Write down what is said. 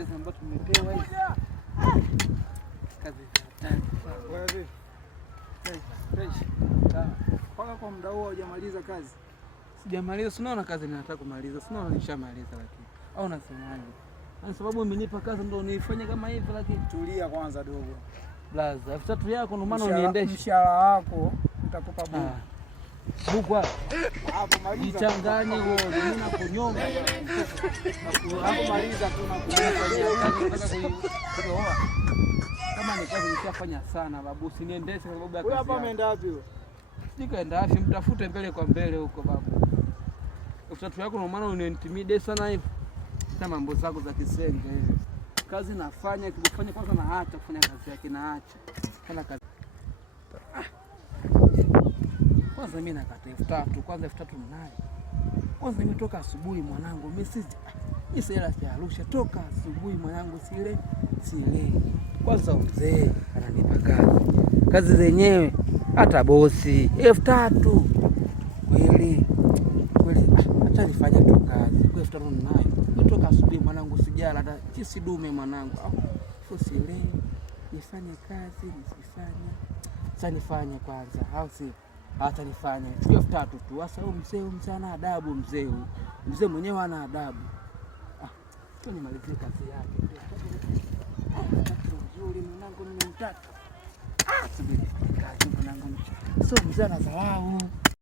kazi ambayo tumepewa hizi. Kazi hatari. Wewe fresh. Paka kwa muda huo hujamaliza kazi? Sijamaliza, sinaona kazi ninataka kumaliza. Sinaona nishamaliza lakini. Au unasemaje? Kwa sababu umenipa kazi ndio unifanye kama hivi lakini tulia kwanza dogo. Blaza, 3000 yako ndio maana uniendeshe. Mshahara wako nitakupa buku. Buku hapo maliza. Jichanganye wewe, mimi nakunyonga. Hapo maliza tu na kuoa. Kama ni kazi nishafanya sana babu, usiniendeshe kwa sababu ya kazi. Wewe hapa umeenda wapi wewe? Nikaenda wapi? Mtafute mbele kwa mbele huko babu. 3000 yako ndio maana unintimidate sana hivi. Na mambo zako za kisenge. Kazi nafanya, kufanya kwanza naacha kufanya kazi yake naacha. Kana kazi. Kwanza mimi nakata 3000, kwanza 3000 ninayo. Kwanza nimetoka asubuhi mwanangu, mimi si hela ya Arusha, toka asubuhi mwanangu sile. Kwanza mzee ananipa kazi. Kazi zenyewe hata bosi 3000. Kweli. Acha nifanye tu kazi. Kwa 5000 ninayo. Nimetoka asubuhi mwanangu sijala hata chisi dume mwanangu. Sile nifanye kazi nisifanye. Sasa nifanye kwanza. Au si hata nifanye. Chukua 3000 tu. Sasa huyu mzee ana adabu mzee. Mzee mwenyewe ana adabu. Tu nimalizie kazi yake. Nzuri mwanangu nimemtaka. Subiri kazi mwanangu. Sio mzee anadharau.